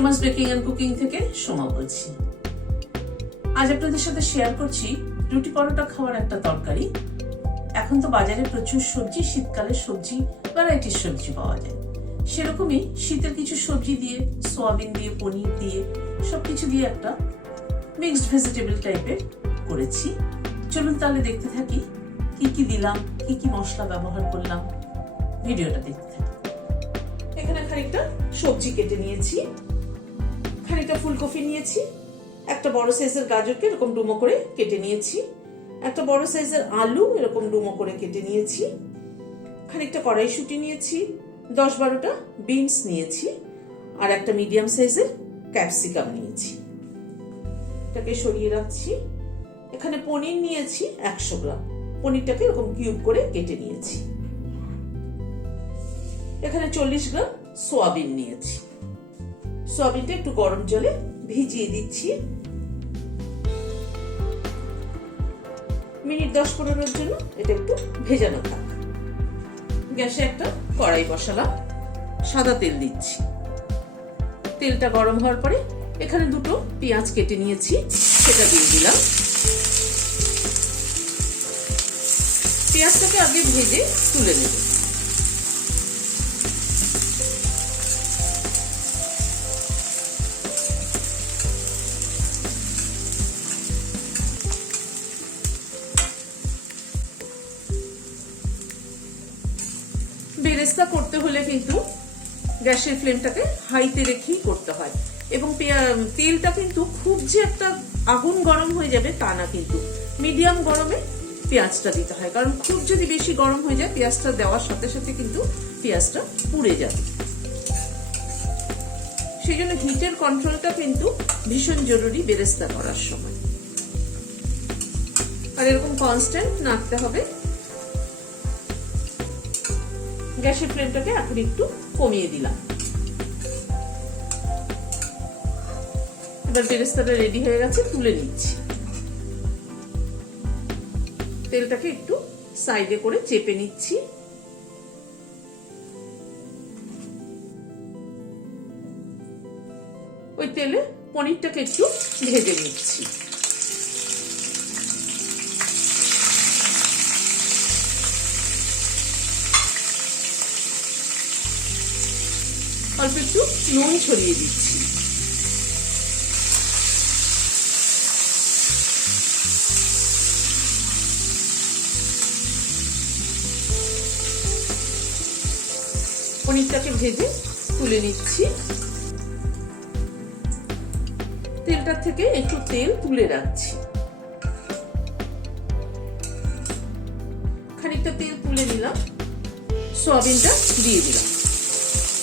Suma's baking and cooking থেকে সোমা বলছি। আজ আপনাদের সাথে শেয়ার করছি রুটি পরোটা খাওয়ার একটা তরকারি। এখন তো বাজারে প্রচুর সবজি, শীতকালের সবজি, ভ্যারাইটির সবজি পাওয়া যায়। সেরকমই শীতের কিছু সবজি দিয়ে, সোয়াবিন দিয়ে, পনির দিয়ে, সবকিছু দিয়ে একটা মিক্সড ভেজিটেবল টাইপের করেছি। চলুন তাহলে দেখতে থাকি কি কি দিলাম, কি কি মশলা ব্যবহার করলাম, ভিডিওটা দেখতে থাকি। এখানে খানিকটা সবজি কেটে নিয়েছি, খানিকটা ফুলকপি নিয়েছি, একটা বড় সাইজের গাজরকে এরকম ডুমো করে কেটে নিয়েছি, একটা বড় সাইজের আলু এরকম ডুমো করে কেটে নিয়েছি, খানিকটা কড়াইশুঁটি নিয়েছি, 10-12টা বিনস নিয়েছি, আর একটা মিডিয়াম সাইজের ক্যাপসিকাম নিয়েছি। এটাকে সরিয়ে রাখছি। এখানে পনির নিয়েছি 100 গ্রাম, পনিরটাকে এরকম কিউব করে কেটে নিয়েছি। এখানে 40 গ্রাম সোয়াবিন নিয়েছি, সোয়াবিনটা একটু গরম জলে ভিজিয়ে দিচ্ছি মিনিট 10-15-এর জন্য। এটা একটু ভেজানো থাক। গ্যাসে একটা কড়াই বসালাম, সাদা তেল দিচ্ছি। তেলটা গরম হওয়ার পরে এখানে দুটো পেঁয়াজ কেটে নিয়েছি, সেটা দিয়ে দিলাম। পেঁয়াজটাকে আগে ভেজে তুলে নেব। বেরেস্তা করতে হলে কিন্তু গ্যাসের ফ্লেমটাকে হাইতে রেখেই করতে হয়, এবং তেলটা কিন্তু খুব যে একটা আগুন গরম হয়ে যাবে তা না, কিন্তু মিডিয়াম গরমে পেঁয়াজটা দিতে হয়, কারণ খুব যদি বেশি গরম হয়ে যায় পেঁয়াজটা দেওয়ার সাথে সাথে কিন্তু পেঁয়াজটা পুড়ে যাবে। সেই জন্য হিটের কন্ট্রোলটা কিন্তু ভীষণ জরুরি বেরেস্তা করার সময়, আর এরকম কনস্ট্যান্ট নাড়তে হবে। গ্যাসের ফ্লেমটাকে এখন একটু কমিয়ে দিলাম। এবার বেরেস্তাটা রেডি হয়ে গেছে, তুলে নিচ্ছি। তেলটাকে একটু সাইডে করে চেপে নিচ্ছি। ওই তেলে পনিরটাকে একটু ভেজে নিচ্ছি। অল্প একটু নুন ছড়িয়ে দিচ্ছি। পনিরটাকে ভেজে তুলে নিচ্ছি। তেলটা থেকে একটু তেল তুলে রাখছি। খানিকটা তেল তুলে নিলাম, সয়াবিনটা দিয়ে দিলাম।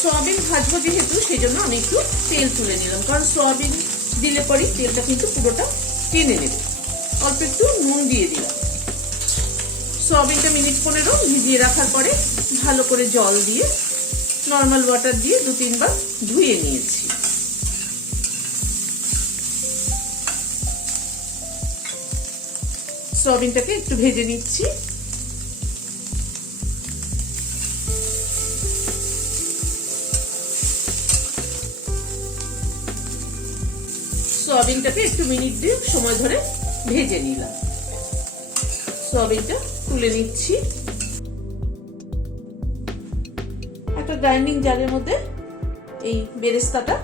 সয়াবিন ভাজবো যেহেতু, সেই জন্য আমি একটু তেল তুলে নিলাম, কারণ সয়াবিন দিলে পরে তেলটা কিন্তু পুরোটা টেনে নেবে। অল্প একটু নুন দিয়ে দিলাম। সয়াবিনটা মিনিট 15 ভিজিয়ে রাখার পরে ভালো করে জল দিয়ে, নর্মাল ওয়াটার দিয়ে 2-3 বার ধুয়ে নিয়েছি। সয়াবিনটাকে একটু ভেজে নিচ্ছি। সয়াবিনটাকে একটু মিনিট দিয়ে সময় ধরে ভেজে নিলাম। সয়াবিনটা তুলে নিচ্ছি। একটা গ্রাইন্ডিং জারের মধ্যে এই বেরেস্তাটা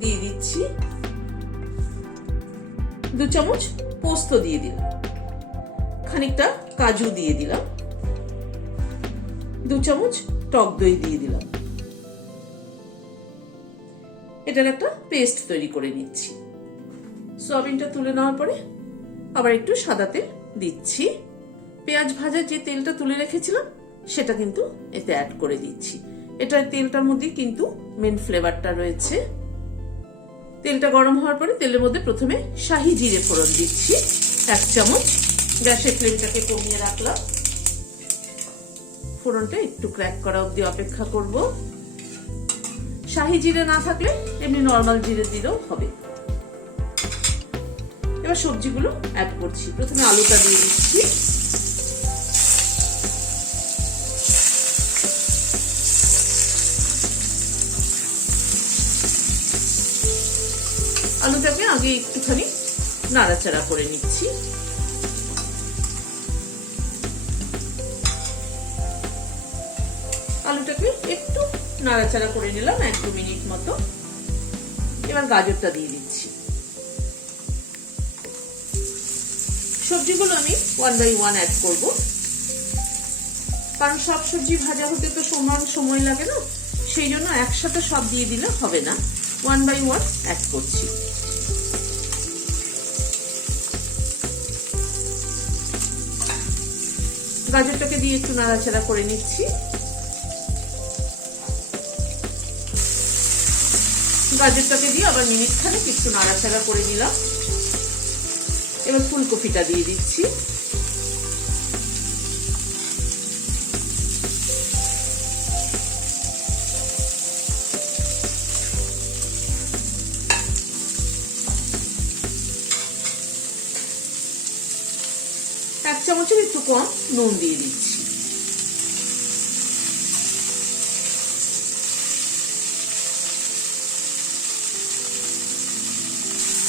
দিয়ে দিচ্ছি। 2 চামচ পোস্ত দিয়ে দিলাম, খানিকটা কাজু দিয়ে দিলাম, 2 চামচ টক দই দিয়ে দিলাম। এটার একটা পেস্ট তৈরি করে নিচ্ছি। সয়াবিনটা তুলে নেওয়ার পরে আবার একটু সাদা তেল দিচ্ছি। পেঁয়াজ ভাজার যে তেলটা তুলে রেখেছিলাম সেটা কিন্তু এতে অ্যাড করে দিচ্ছি। এটা তেলটার মধ্যে কিন্তু মেন ফ্লেভারটা রয়েছে। তেলটা গরম হওয়ার পরে তেলের মধ্যে প্রথমে শাহি জিরে ফোড়ন দিচ্ছি 1 চামচ। গ্যাসের ফ্লেমটাকে কমিয়ে রাখলাম। ফোড়নটা একটু ক্র্যাক করা অবধি অপেক্ষা করব। শাহি জিরে না থাকলে এমনি নর্মাল জিরে দিলেও হবে। এবার সবজিগুলো অ্যাড করছি। প্রথমে আলুটা দিয়ে দিচ্ছি, আলুটাকে আগে একটুখানি নাড়াচাড়া করে নিচ্ছি। আলুটাকে একটু নাড়াচাড়া করে নিলাম 1-2 মিনিট মতো। এবার গাজরটা দিয়ে দিচ্ছি। সবজিগুলো আমি 1 বাই 1 অ্যাড করব, কারণ সব সবজি ভাজা হতে তো সমান সময় লাগে না, সেই জন্য একসাথে সব দিয়ে দিলে হবে না। 1 বাই 1 অ্যাড করছি। গাজরটাকে দিয়ে একটু নাড়াচাড়া করে নিচ্ছি। গাজরটাকে দিয়ে আবার মিনিট খানেক একটু নাড়াচাড়া করে নিলাম। এবার ফুলকপিটা দিয়ে দিচ্ছি। এক চামচের একটু কম নুন দিয়ে দিচ্ছি।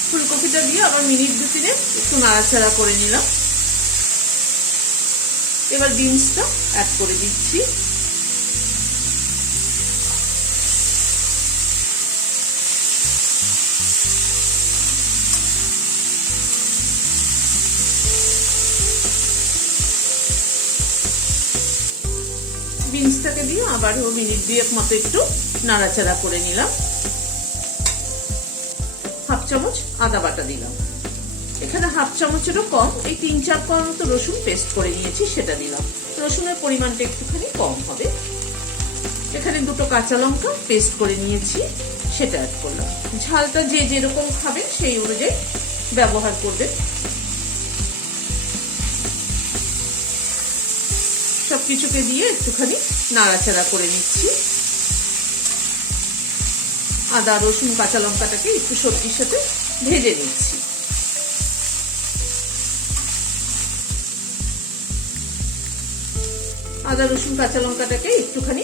ফুলকপিটা দিয়ে আবার মিনিট 2-3 একটু নাড়াচাড়া করে নিলাম। এবার বিনসটা অ্যাড করে দিচ্ছি। বিনসটাকে দিয়ে আবার মিনিট 2 মতো একটু নাড়াচাড়া করে নিলাম। হাফ চামচ আদা বাটা দিলাম। এখানে হাফ চামচেরও কম, এই 3-4 কোয়া মতো রসুন পেস্ট করে নিয়েছি, সেটা দিলাম। রসুনের পরিমাণটা একটুখানি কম হবে। এখানে 2টো কাঁচা লঙ্কা পেস্ট করে নিয়েছি, সেটা অ্যাড করলাম। ঝালটা যে যেরকম খাবে সেই অনুযায়ী ব্যবহার করবেন। সবকিছুকে দিয়ে একটুখানি নাড়াচাড়া করে নিচ্ছি। আদা রসুন কাঁচা লঙ্কাটাকে একটু সবজির সাথে ভেজে নিচ্ছি। আদা রসুন কাঁচা লঙ্কাটাকে একটুখানি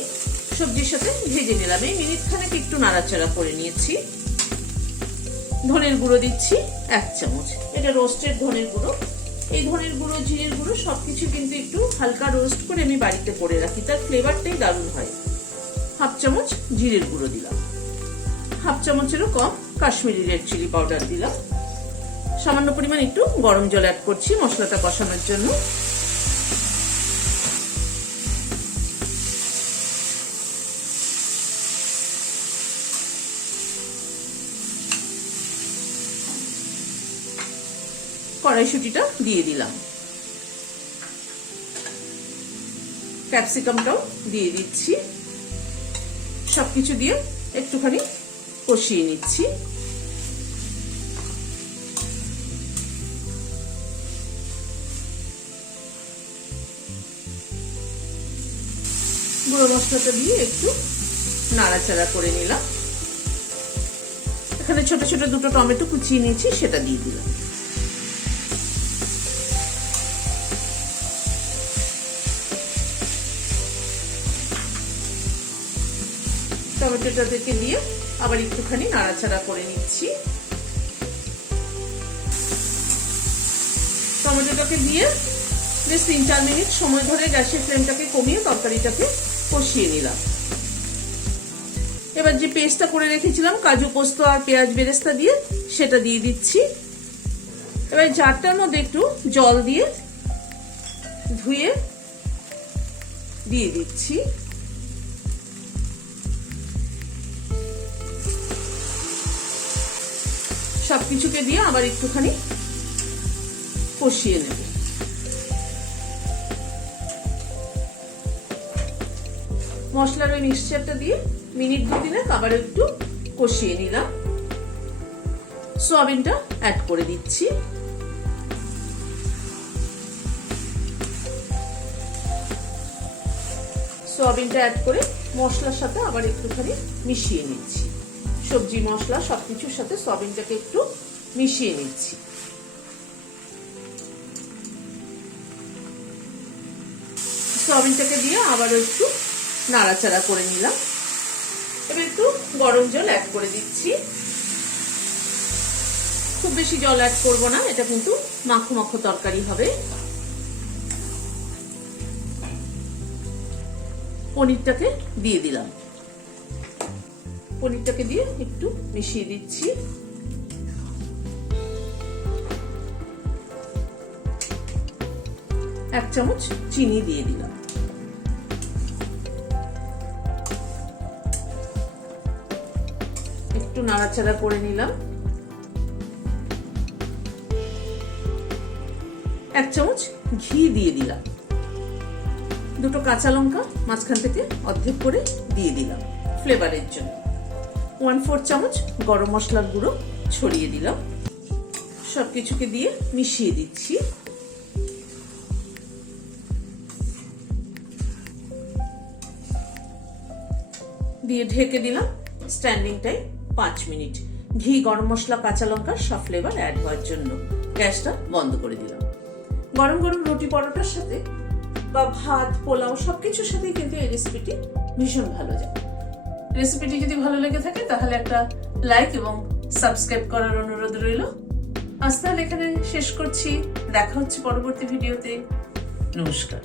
সবজির সাথে ভেজে নিলাম। এই মিনিট খানেক একটু নাড়াচাড়া করে নিয়েছি। ধনের গুঁড়ো দিচ্ছি 1 চামচ। এটা রোস্টেড ধনের গুঁড়ো। এই ধনের গুঁড়ো জিরের গুঁড়ো সবকিছু কিন্তু একটু হালকা রোস্ট করে আমি বাড়িতে করে রাখি, তার ফ্লেভারটাই দারুণ হয়। হাফ চামচ জিরের গুঁড়ো দিলাম। হাফ চামচেরও কম কাশ্মীরি রেড চিলি পাউডার দিলাম। সামান্য পরিমাণ একটু গরম জল অ্যাড করছি মশলাটা কষানোর জন্য। কড়াইশুঁটিটা দিয়ে দিলাম। ক্যাপসিকামটাও দিয়ে দিচ্ছি। সবকিছু দিয়ে একটুখানি কষিয়ে নিচ্ছি। গুঁড়ো মশলাটা দিয়ে একটু নাড়াচাড়া করে নিলাম। এখানে ছোট ছোট 2টো টমেটো কুচিয়ে নিয়েছি, সেটা দিয়ে দিলাম। টমেটোটাকে দিয়ে আবার একটুখানি নাড়াচাড়া করে নিচ্ছি। টমেটোটাকে দিয়ে বেশ 3-4 মিনিট সময় ধরে গ্যাসের ফ্লেমটাকে কমিয়ে তরকারিটাকে কষিয়ে নিলাম। এবার যে পেস্টটা করে রেখেছিলাম কাজু পোস্ত আর পেঁয়াজ বেরেস্তা দিয়ে, সেটা দিয়ে দিচ্ছি। এবার জারটার মধ্যে একটু জল দিয়ে ধুয়ে দিয়ে দিচ্ছি। সবকিছুকে দিয়ে আবার একটুখানি কষিয়ে নেব। মশলার ওই মিক্সচারটা দিয়ে মিনিট 2-3 আবার একটু কষিয়ে নিলাম। সয়াবিনটা অ্যাড করে দিচ্ছি। সয়াবিনটা অ্যাড করে মশলার সাথে আবার একটুখানি মিশিয়ে নিচ্ছি। সবজি মশলা সবকিছুর সাথে সয়াবিনটাকে একটু মিশিয়ে নিচ্ছি। সয়াবিনটাকে দিয়ে আবার একটু নাড়াচাড়া করে নিলাম। এবার একটু গরম জল অ্যাড করে দিচ্ছি। খুব বেশি জল অ্যাড করব না, এটা কিন্তু মাখো মাখো তরকারি হবে। পনিরটাকে দিয়ে দিলাম, পনিরটাকে দিয়ে একটু মিশিয়ে দিচ্ছি। এক চামচ চিনি দিয়ে দিলাম। একটু নাড়াচাড়া করে নিলাম। এক চামচ ঘি দিয়ে দিলাম। দুটো কাঁচা লঙ্কা মাঝখান থেকে অর্ধেক করে দিয়ে দিলাম ফ্লেভারের জন্য। 1/4 চামচ গরম মশলার গুঁড়ো ছড়িয়ে দিলাম। সবকিছুকে দিয়ে মিশিয়ে দিচ্ছি। দিয়ে ঢেকে দিলাম স্ট্যান্ডিং টাইম 5 মিনিট। ঘি, গরম মশলা, কাঁচা লঙ্কার সব ফ্লেভার অ্যাড হওয়ার জন্য গ্যাসটা বন্ধ করে দিলাম। গরম গরম রুটি পরোটার সাথে বা ভাত, পোলাও সবকিছুর সাথেই কিন্তু এই রেসিপিটি ভীষণ ভালো যায়। রেসিপিটি যদি ভালো লেগে থাকে তাহলে একটা লাইক এবং সাবস্ক্রাইব করার অনুরোধ রইল। আজ তাহলে এখানে শেষ করছি। দেখা হচ্ছে পরবর্তী ভিডিওতে। নমস্কার।